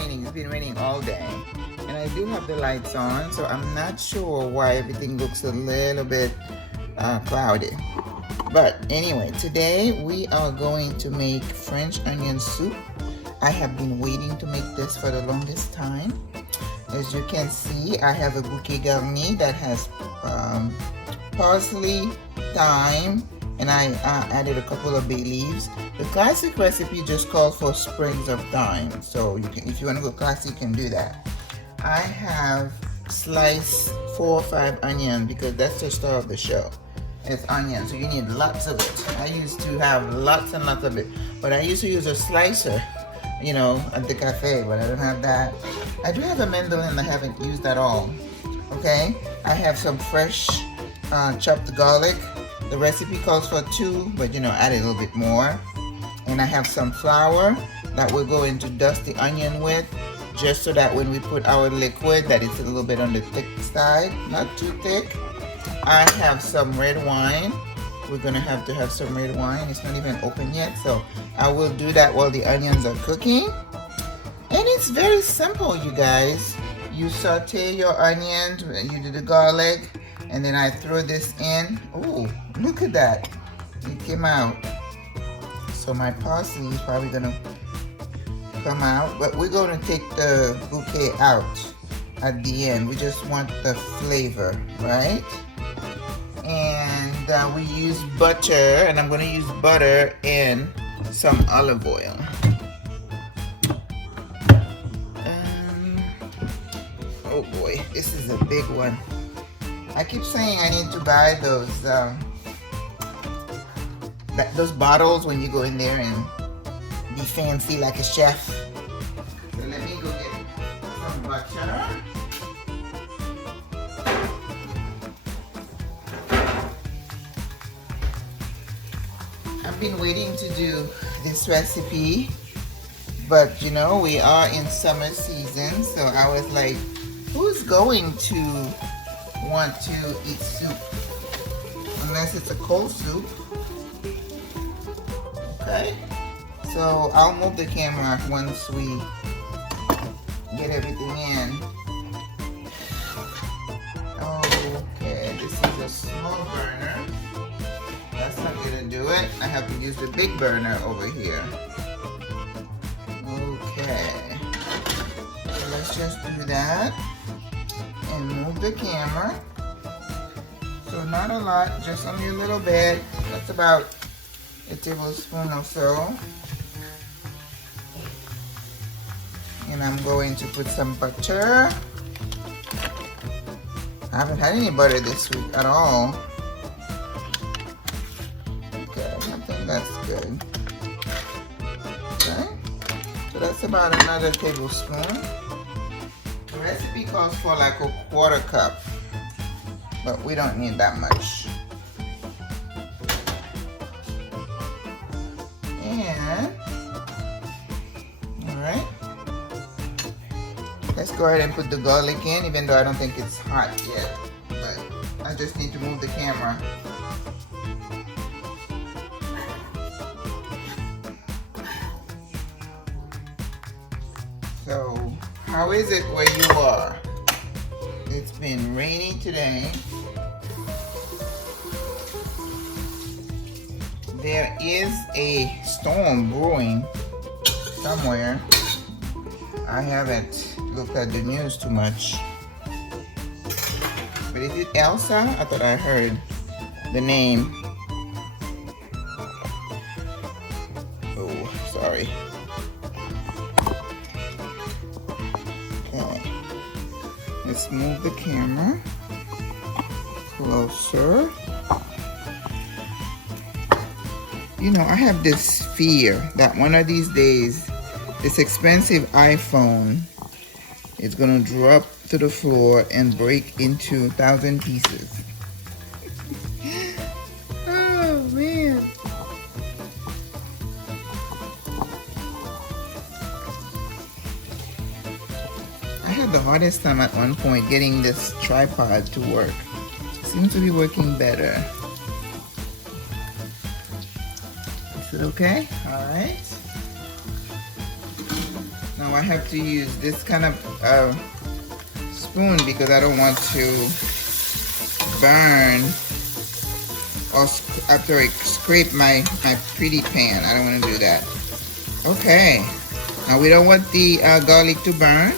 raining. It's been raining all day. And I do have the lights on, so I'm not sure why everything looks a little bit cloudy. But anyway, today we are going to make French onion soup. I have been waiting to make this for the longest time. As you can see, I have a bouquet garni that has parsley, thyme, and I added a couple of bay leaves. The classic recipe just calls for sprigs of thyme, so you can, if you want to go classic, you can do that. I have sliced 4 or 5 onions because that's the star of the show. It's onion, so you need lots of it. I used to have lots and lots of it, but I used to use a slicer, you know, at the cafe, but I don't have that. I do have a mandolin I haven't used at all. Okay, I have some fresh chopped garlic. The recipe calls for 2, but you know, add a little bit more. And I have some flour that we're going to dust the onion with, just so that when we put our liquid, that it's a little bit on the thick side, not too thick. I have some red wine. We're gonna have to have some red wine. It's not even open yet, so I will do that while the onions are cooking. And it's very simple, you guys. You saute your onions, you do the garlic, and then I throw this in. Oh, look at that. It came out. So my parsley is probably gonna come out, but we're gonna take the bouquet out at the end. We just want the flavor, right? And we use butter, and I'm gonna use butter and some olive oil. Oh boy, this is a big one. I keep saying I need to buy those bottles when you go in there and be fancy like a chef. So let me go get some butter. I've been waiting to do this recipe, but you know, we are in summer season, so I was like, who's going to want to eat soup? Unless it's a cold soup. Okay, so I'll move the camera once we get everything in. Okay, this is a small burner. That's not gonna do it. I have to use the big burner over here. Okay, so let's just do that and move the camera. So not a lot, just only a little bit. That's about a tablespoon or so. And I'm going to put some butter. I haven't had any butter this week at all. Okay, I think that's good. Okay, so that's about another tablespoon. The recipe calls for like a 1/4 cup, but we don't need that much. And, all right, let's go ahead and put the garlic in, even though I don't think it's hot yet, but I just need to move the camera. So, how is it where you are? It's been rainy today. There is a storm brewing somewhere. I haven't looked at the news too much. But is it Elsa? I thought I heard the name. Oh, sorry. Okay. Let's move the camera closer. You know, I have this fear that one of these days, this expensive iPhone is gonna drop to the floor and break into 1,000 pieces. Oh man. I had the hardest time at one point getting this tripod to work. It seems to be working better. Is it okay? All right. Now Now I have to use this kind of spoon because I don't want to burn or after I scrape my pretty pan. I don't want to do that. Okay, now we don't want the garlic to burn,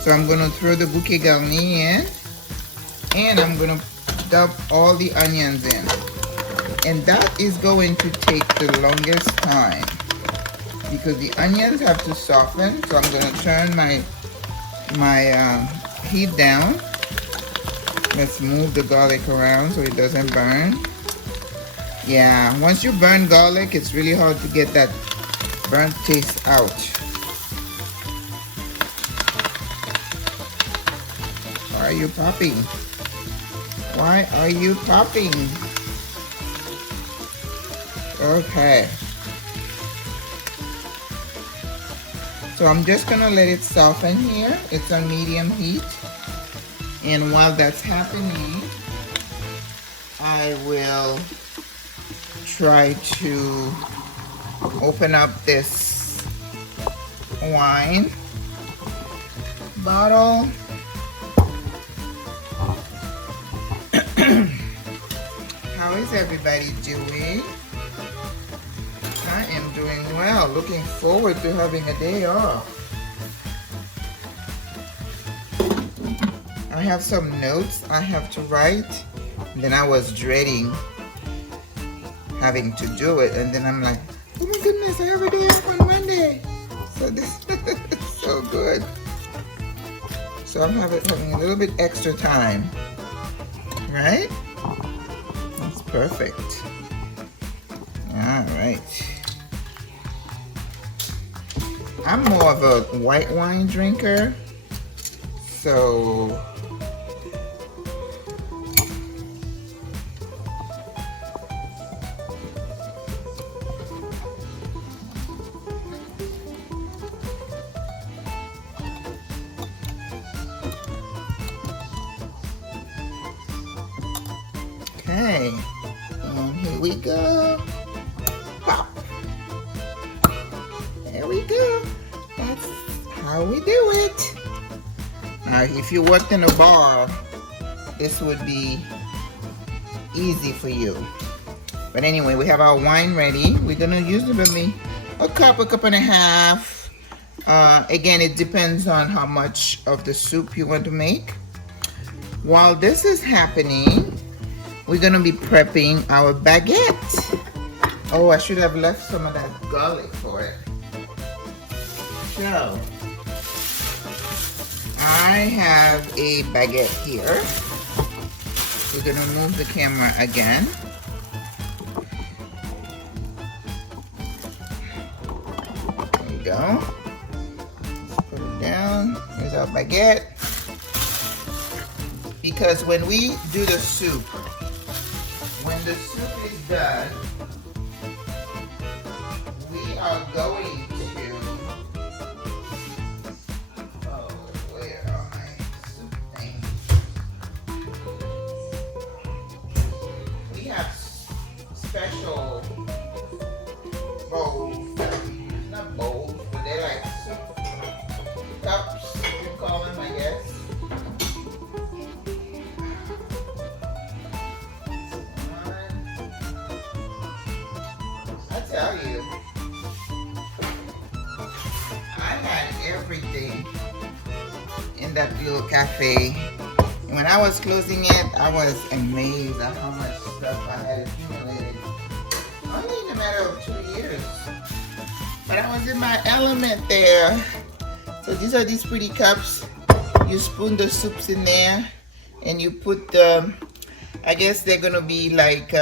so I'm going to throw the bouquet garni in, and I'm going to dump all the onions in, and that is going to take the longest time because the onions have to soften. So I'm going to turn my heat down. Let's move the garlic around so it doesn't burn. Yeah, once you burn garlic, it's really hard to get that burnt taste out. Why are you popping? Why are you popping? Okay. So I'm just gonna let it soften here. It's on medium heat. And while that's happening, I will try to open up this wine bottle. How is everybody doing? I am doing well. Looking forward to having a day off. I have some notes I have to write. And then I was dreading having to do it, and then I'm like, oh my goodness, I have a day off on Monday. So this is so good. So I'm having a little bit extra time, right? That's perfect. All right. I'm more of a white wine drinker, so okay, and here we go. Pop. There we go. That's how we do it. Now, if you worked in a bar, this would be easy for you. But anyway, we have our wine ready. We're gonna use maybe a cup and a half. Again, it depends on how much of the soup you want to make. While this is happening, we're gonna be prepping our baguette. Oh, I should have left some of that garlic for it. So, I have a baguette here. We're gonna move the camera again. There we go. Let's put it down. Here's our baguette. Because when we do the soup, when the soup is done, we are going to, oh, where are my soup things? We have special bowls that we use, not bowls, but they're like soup cups, you can call them, I guess. I tell you, I had everything in that little cafe. And when I was closing it, I was amazed at how much stuff I had accumulated. Only in a matter of 2 years. But I was in my element there. So these are these pretty cups. You spoon the soups in there, and you put the, I guess they're gonna be like,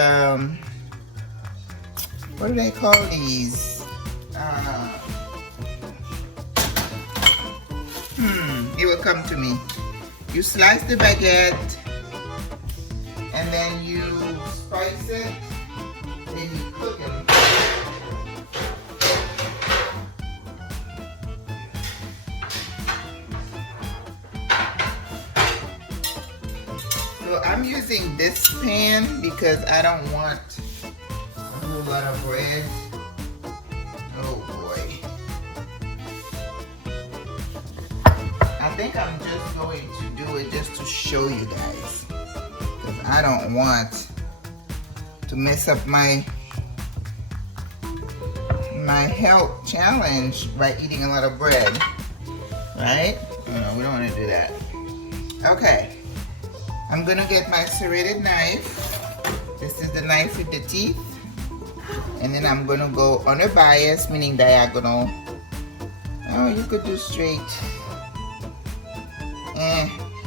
what do they call these? It will come to me. You slice the baguette, and then you spice it, then you cook them. So I'm using this pan because I don't want a whole lot of bread. Oh boy. think I'm just going to do it just to show you guys, because I don't want to mess up my health challenge by eating a lot of bread, right? No, we don't want to do that. Okay, I'm gonna get my serrated knife. This is the knife with the teeth, and then I'm gonna go unbiased, meaning diagonal. Oh, you could do straight.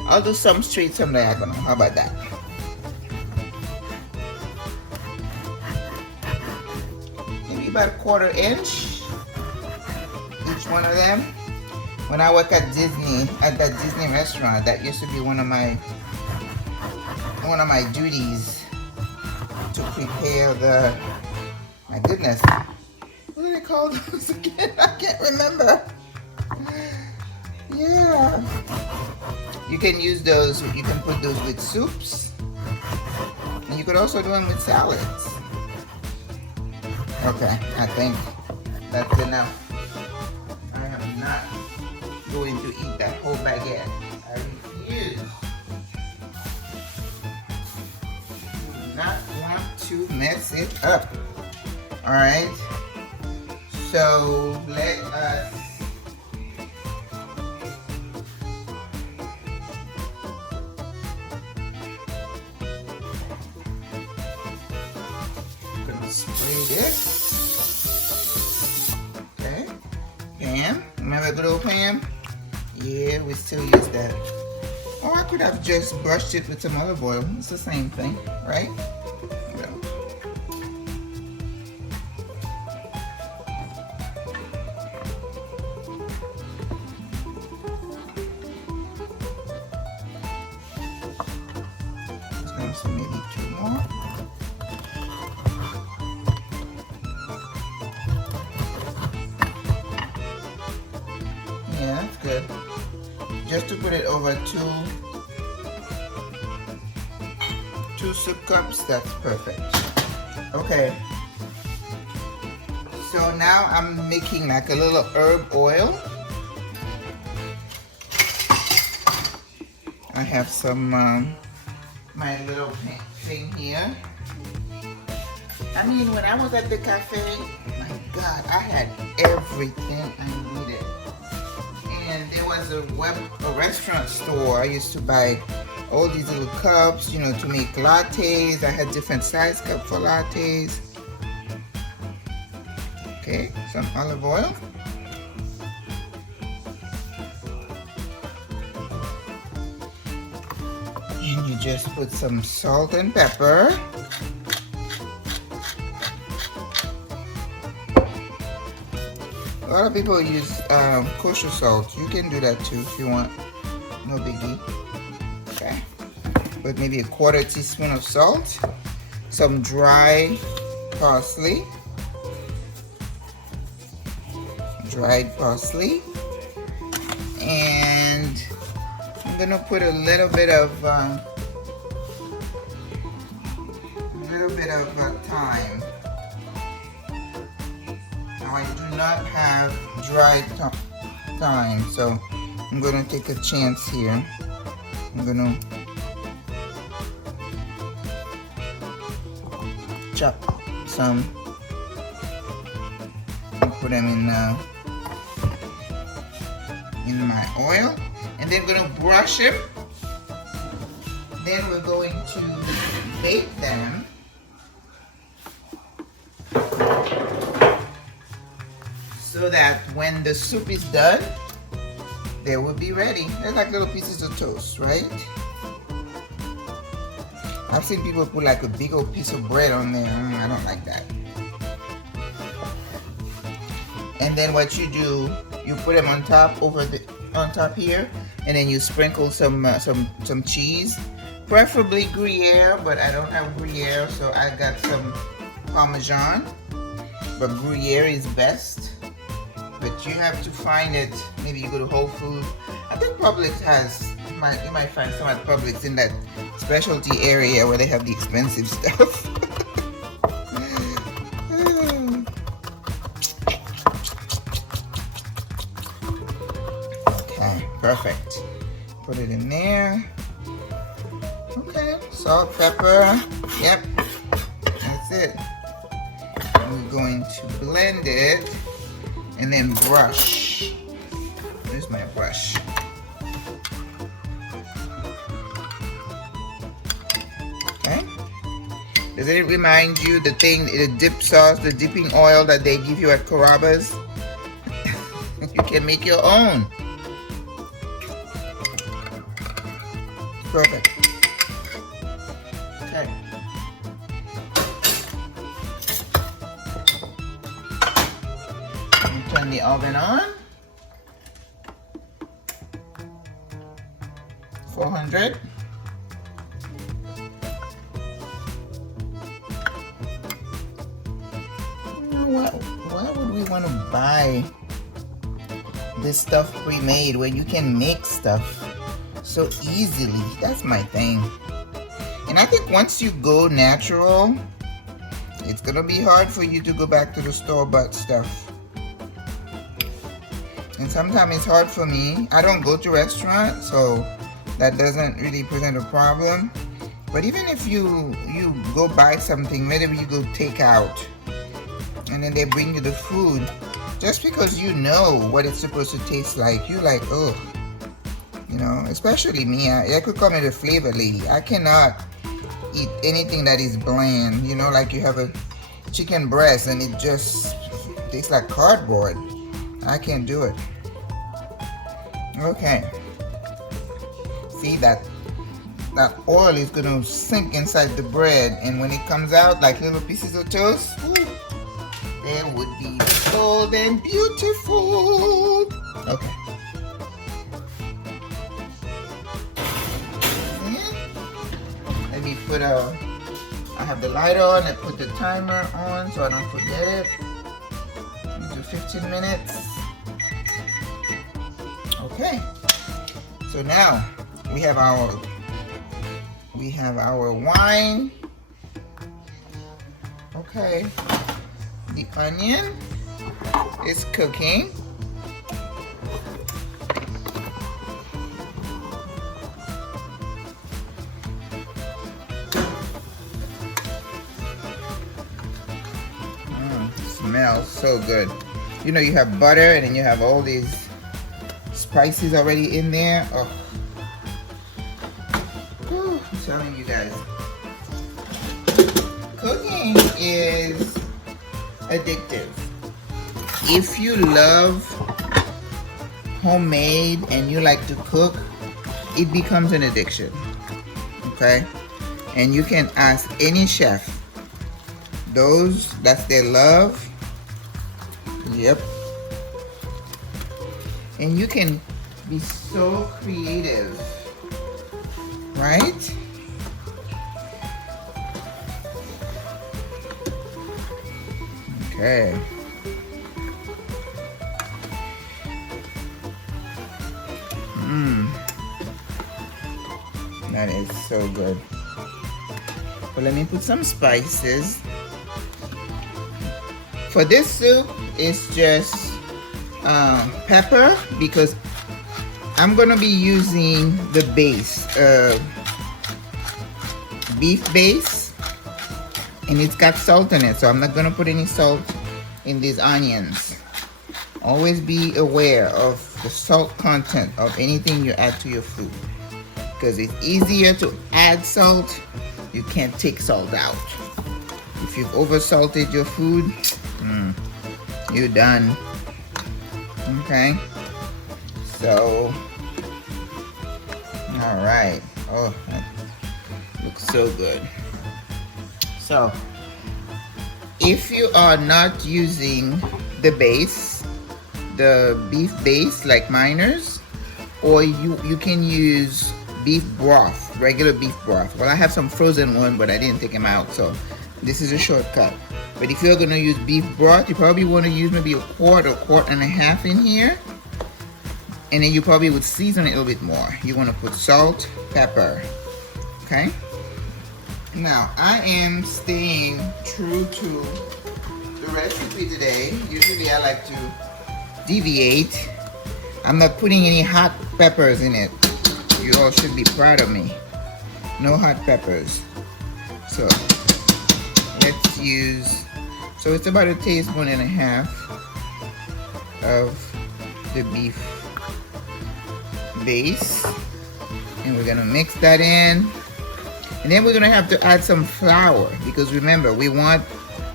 I'll do some straight, some diagonal. How about that? Maybe about 1/4 inch, each one of them. When I work at Disney, at that Disney restaurant, that used to be one of my duties, to prepare the, my goodness, what are they called those again? I can't remember. Yeah. You can use those, you can put those with soups. And you could also do them with salads. Okay, I think that's enough. I am not going to eat that whole baguette. I refuse. Do not want to mess it up. Alright. So let us spray this. Okay. Pan. Remember good old pan? Yeah, we still use that. Or I could have just brushed it with some olive oil. It's the same thing, right? Yeah. So maybe 2 more. Yeah, that's good. Just to put it over two soup cups, that's perfect. Okay. So now I'm making like a little herb oil. I have some my little thing here. I mean, when I was at the cafe, my God, I had everything I needed. And there was a restaurant store. I used to buy all these little cups, you know, to make lattes. I had different size cups for lattes. Okay, some olive oil. And you just put some salt and pepper. A lot of people use kosher salt. You can do that too if you want. No biggie. Okay. Put maybe a 1/4 teaspoon of salt. Some dry parsley. Dried parsley. And I'm gonna put a little bit of thyme. Now I do not have dried thyme, so I'm gonna take a chance here. I'm gonna chop some and put them in my oil, and then gonna brush them. Then we're going to bake them. So that when the soup is done, they will be ready. They're like little pieces of toast, right? I've seen people put like a big old piece of bread on there. I don't like that. And then what you do, you put them on top here, and then you sprinkle some cheese, preferably Gruyere, but I don't have Gruyere, so I got some Parmesan. But Gruyere is best. But you have to find it. Maybe you go to Whole Foods. I think Publix has. You might find some at Publix in that specialty area where they have the expensive stuff. Okay, perfect. Put it in there. Okay, salt, pepper. Yep, that's it. We're going to blend it and then brush. Where's my brush? Okay. Does it remind you the dip sauce, the dipping oil that they give you at Carrabba's? You can make your own. Perfect. Okay. Turn the oven on. 400. Why would we want to buy this stuff pre-made when you can make stuff so easily? That's my thing. And I think once you go natural, it's gonna be hard for you to go back to the store-bought stuff. And sometimes it's hard for me. I don't go to restaurants, so that doesn't really present a problem. But even if you go buy something, maybe you go take out, and then they bring you the food, just because you know what it's supposed to taste like, you're like, oh, you know, especially me, I could call me the flavor lady. I cannot eat anything that is bland, you know, like you have a chicken breast and it just tastes like cardboard. I can't do it. Okay. See, that oil is gonna sink inside the bread, and when it comes out like little pieces of toast, they would be bold and beautiful. Okay. Let me put I have the light on. I put the timer on so I don't forget it. Do 15 minutes. Okay. So now we have our wine. Okay. The onion is cooking. Smells so good. You know, you have butter and then you have all these spices already in there. Oh. Whew, I'm telling you guys, cooking is addictive. If you love homemade and you like to cook, it becomes an addiction. Okay? And you can ask any chef. That's their love. Yep. And you can be so creative, right? Okay. That is so good. But let me put some spices. For this soup, it's just pepper, because I'm gonna be using the base, beef base, and it's got salt in it, so I'm not gonna put any salt in these onions. Always be aware of the salt content of anything you add to your food, because it's easier to add salt. You can't take salt out. If you've over salted your food, you're done. Okay, so all right. Oh, that looks so good. So if you are not using the base, the beef base like Miners, or you can use beef broth, regular beef broth. Well, I have some frozen one, but I didn't take them out, so this is a shortcut. But if you're gonna use beef broth, you probably want to use maybe a quart or quart and a half in here, and then you probably would season it a little bit more. You want to put salt, pepper. Okay. Now I am staying true to the recipe today. Usually I like to deviate. I'm not putting any hot peppers in it. You all should be proud of me. No hot peppers. So let's use, so it's about 1.5 tablespoons of the beef base, and we're gonna mix that in, and then we're gonna have to add some flour, because remember, we want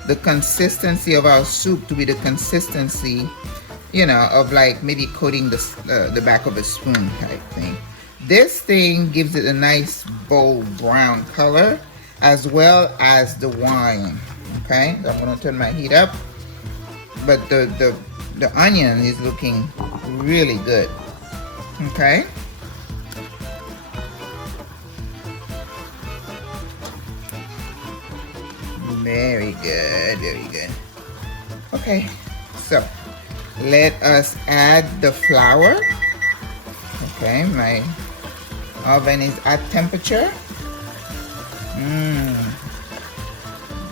the consistency of our soup to be the consistency, you know, of like maybe coating the back of a spoon type thing. This thing gives it a nice bold brown color, as well as the wine. Okay, so I'm gonna turn my heat up, but the onion is looking really good. Okay. Very good, very good. Okay, so let us add the flour. Okay, my oven is at temperature.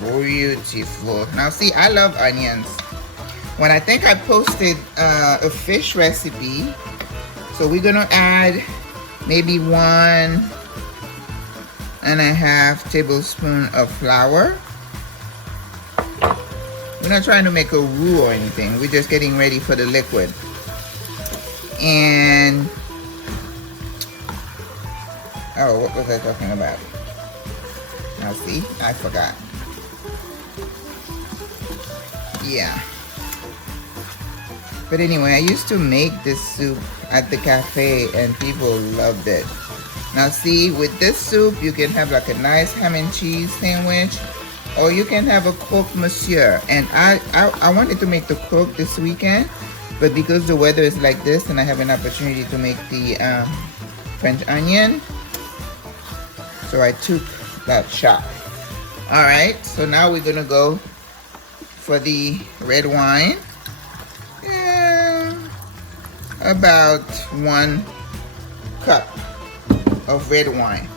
Beautiful. Now see, I love onions. When I think I posted a fish recipe, so we're gonna add maybe 1.5 tablespoons of flour. We're not trying to make a roux or anything. We're just getting ready for the liquid. And oh, what was I talking about? Now see, I forgot. Yeah. But anyway, I used to make this soup at the cafe and people loved it. Now see, with this soup, you can have like a nice ham and cheese sandwich, or you can have a croque monsieur. And I wanted to make the croque this weekend, but because the weather is like this and I have an opportunity to make the French onion, so I took that shot. All right, so now we're gonna go for the red wine. About 1 cup of red wine.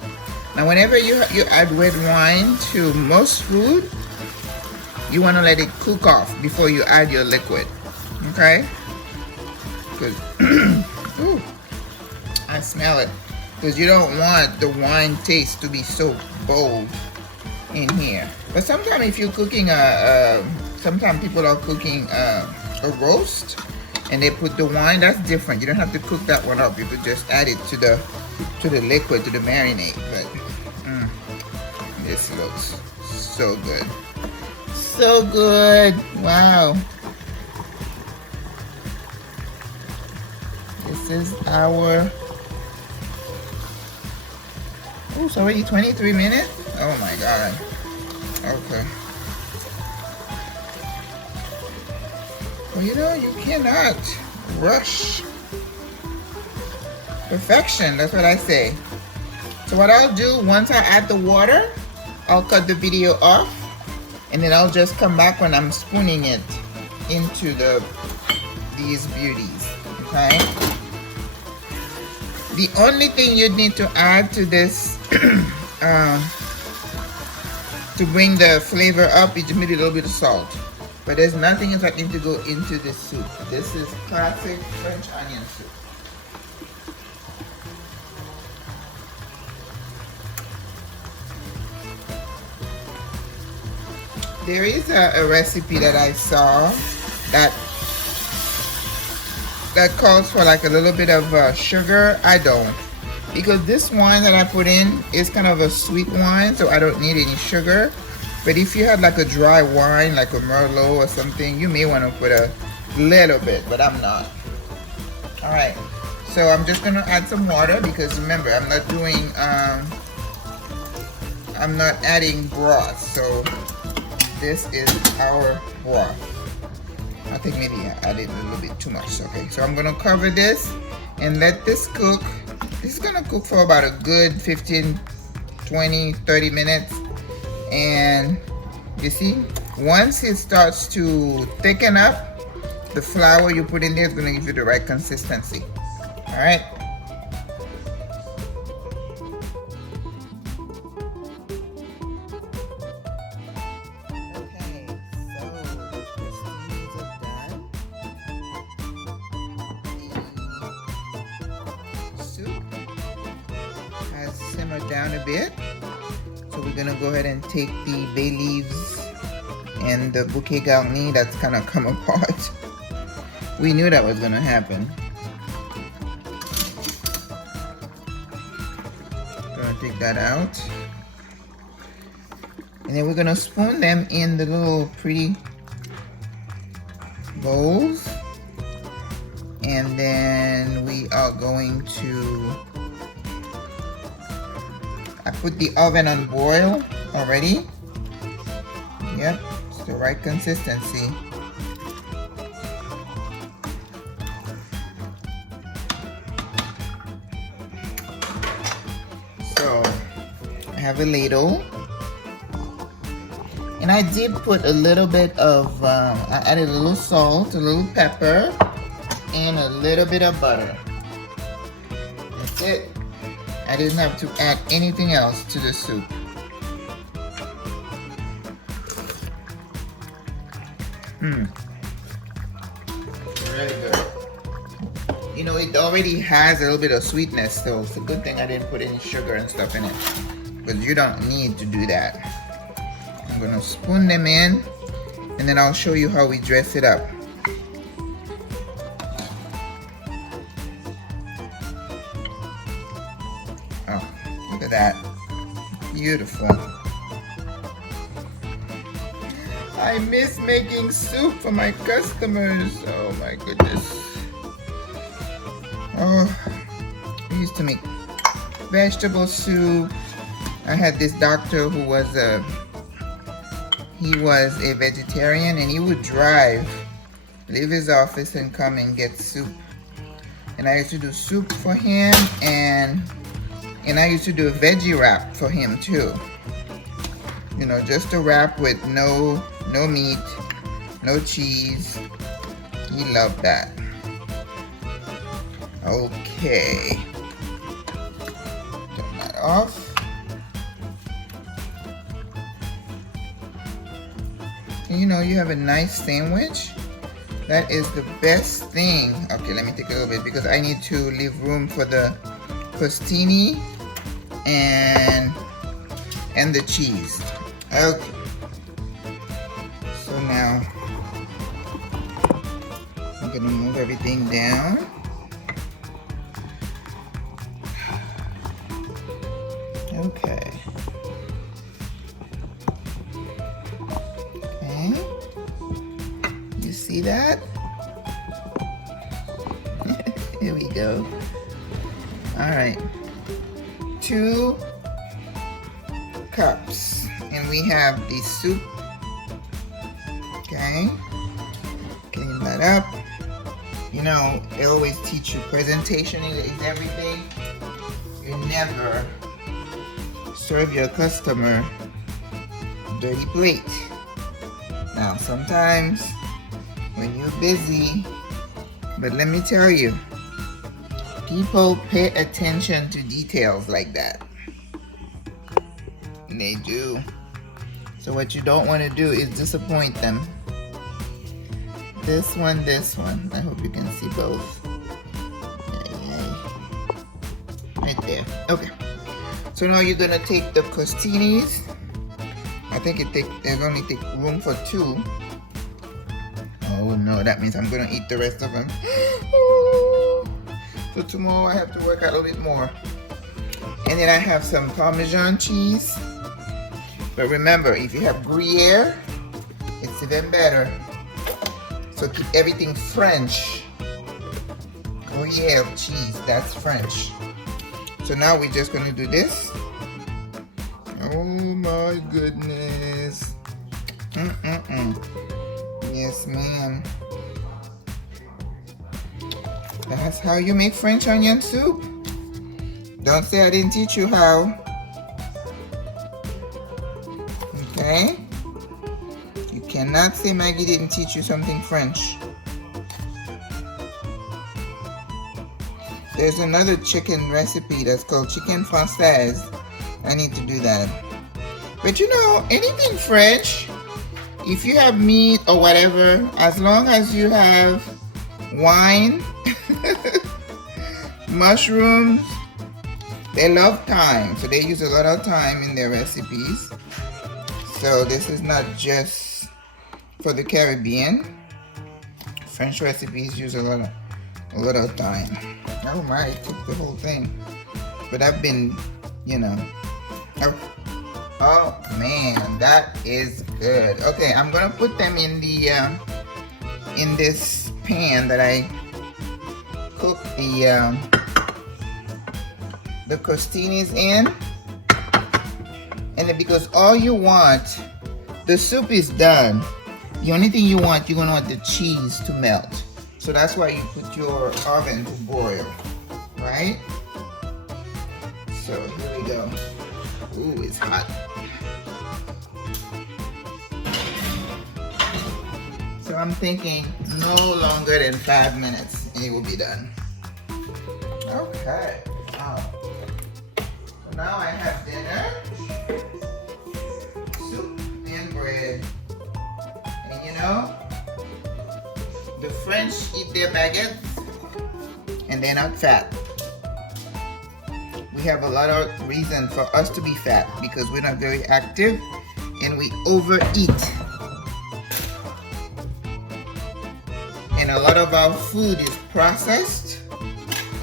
Now whenever you add red wine to most food, you want to let it cook off before you add your liquid. Okay? Because I smell it. Because you don't want the wine taste to be so bold in here. But sometimes if you're cooking sometimes people are cooking a roast and they put the wine, that's different. You don't have to cook that one up. You could just add it to the liquid, to the marinade. But this looks so good. So good. Wow. This is our, oh, it's already 23 minutes? Oh my God. Okay. Well, you know, you cannot rush perfection. That's what I say. So what I'll do, once I add the water, I'll cut the video off, and then I'll just come back when I'm spooning it into these beauties. Okay. The only thing you'd need to add to this to bring the flavor up is maybe a little bit of salt. But there's nothing else that needs to go into this soup. This is classic French onion soup. There is a recipe that I saw that calls for like a little bit of sugar. I don't, because this wine that I put in is kind of a sweet wine, so I don't need any sugar. But if you had like a dry wine, like a Merlot or something, you may want to put a little bit, but I'm not. All right, so I'm just gonna add some water, because remember, I'm not doing, I'm not adding broth. So this is our broth. I think maybe I added a little bit too much. Okay, so I'm gonna cover this and let this cook. This is gonna cook for about a good 15, 20, 30 minutes. And you see, once it starts to thicken up, the flour you put in there is going to give you the right consistency. All right. Okay, so the croustades are done. simmer down a bit. So we're gonna go ahead and take the bay leaves and the bouquet garni that's kind of come apart. We knew that was gonna happen. Gonna take that out. And then we're gonna spoon them in the little pretty bowls. And then we are going to, I put the oven on boil already. Yep, it's the right consistency. So I have a ladle. And I did put a little bit of, I added a little salt, a little pepper, and a little bit of butter. That's it. I didn't have to add anything else to the soup. Really good. You know, it already has a little bit of sweetness, so it's a good thing I didn't put any sugar and stuff in it, because you don't need to do that. I'm gonna spoon them in, and then I'll show you how we dress it up. Oh, look at that. Beautiful. I miss making soup for my customers. Oh my goodness. Oh, I used to make vegetable soup. I had this doctor who was a vegetarian, and he would leave his office and come and get soup. And I used to do soup for him, and I used to do a veggie wrap for him too. You know, just a wrap with no meat, no cheese. He loved that. Okay. Turn that off. And you know, you have a nice sandwich. That is the best thing. Okay, let me take a little bit because I need to leave room for the crostini and the cheese. Okay. So now I'm gonna move everything down. Okay. Okay. You see that? Here we go. All right. 2 cups. And we have the soup. Okay. Clean that up. You know, they always teach you presentation is everything. You never serve your customer dirty plate. Now, sometimes when you're busy, but let me tell you, people pay attention to details like that. And they do. So what you don't want to do is disappoint them. This one. I hope you can see both. Right there. Okay. So now you're gonna take the crostinis. I think there's only room for 2. Oh no, that means I'm gonna eat the rest of them. So tomorrow I have to work out a little bit more. And then I have some Parmesan cheese. But remember, if you have Gruyere, it's even better. So keep everything French. Gruyere cheese, that's French. So now we're just gonna do this. Oh my goodness. Yes, ma'am. That's how you make French onion soup. Don't say I didn't teach you how. Okay? You cannot say Maggie didn't teach you something French. There's another chicken recipe that's called chicken française. I need to do that. But you know, anything French, if you have meat or whatever, as long as you have wine, mushrooms, They love thyme, so they use a lot of thyme in their recipes. So this is not just for the Caribbean. French recipes use a lot of thyme. Oh my, I took the whole thing. But I've been, you know. Oh man, that is good. Okay, I'm gonna put them in the in this pan that I cook the crostinis in. And then because all you want, the soup is done. The only thing you're gonna want the cheese to melt. So that's why you put your oven to boil, right? So here we go. Ooh, it's hot. So I'm thinking no longer than 5 minutes and it will be done. Okay. Wow. So now I have dinner, soup and bread. And you know, the French eat their baguettes and they're not fat. We have a lot of reason for us to be fat because we're not very active and we overeat. And a lot of our food is processed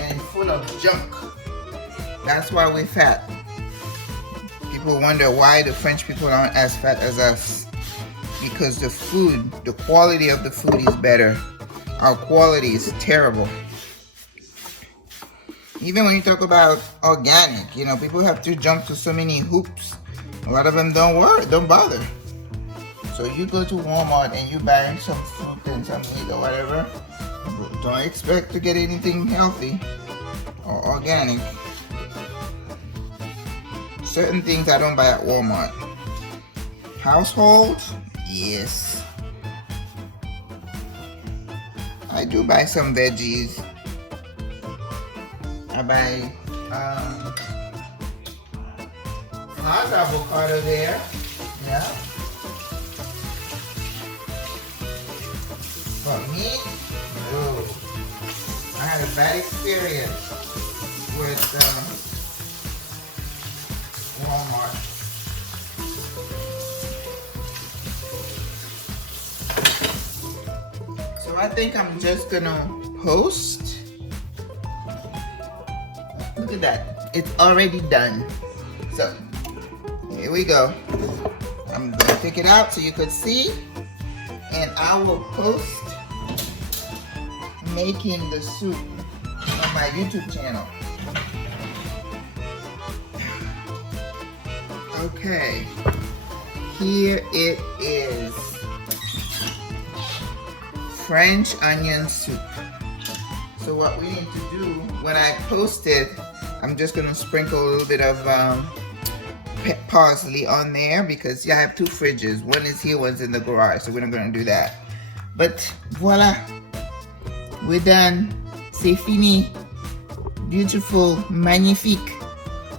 and full of junk. That's why we're fat. People wonder why the French people aren't as fat as us. Because the food, the quality of the food is better. Our quality is terrible. Even when you talk about organic, you know, people have to jump to so many hoops. A lot of them don't bother. So you go to Walmart and you buy some fruit and some meat or whatever. Don't expect to get anything healthy or organic. Certain things I don't buy at Walmart. Household, yes. I do buy some veggies. I buy how's avocado there? Yeah. But me, no. I had a bad experience with Walmart. So I think I'm just gonna post. Look at that, it's already done. So here we go. I'm gonna take it out so you could see, and I will post making the soup on my YouTube channel. Okay, here it is. French onion soup. So what we need to do when I post it, I'm just gonna sprinkle a little bit of parsley on there because I have two fridges. One is here, one's in the garage, so we're not gonna do that. But voila, we're done. C'est fini. Beautiful, magnifique.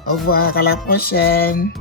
Au revoir, à la prochaine.